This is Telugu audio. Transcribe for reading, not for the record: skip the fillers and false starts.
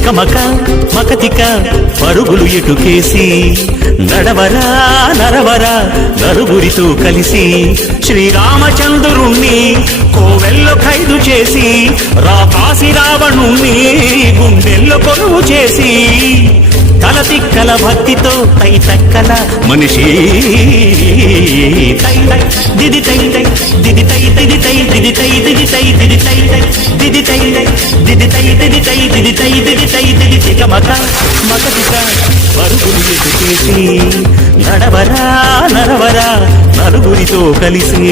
తికమక మకతిక పరుగులు ఎటుకేసి నడవరా నరవరా నలుగురితో కలిసి శ్రీరామచంద్రుణ్ణి కోవెల్లో ఖైదు చేసి రాకాసి రావణుణ్ణి గుండెల్లో కొలువు చేసి తలతిక్కల భక్తితో తై తక్కల మనిషి తై తై దిది తై తై దిది తై దిది తై దిది తై దిది తై దిది తై తై దిది తై తై దిది తై దిది తై దిది తై దిది తై దిది తికమక మకతిక పరుగులు ఎటుకేసి నడవరా నరవరా నలుగురితో కలిసి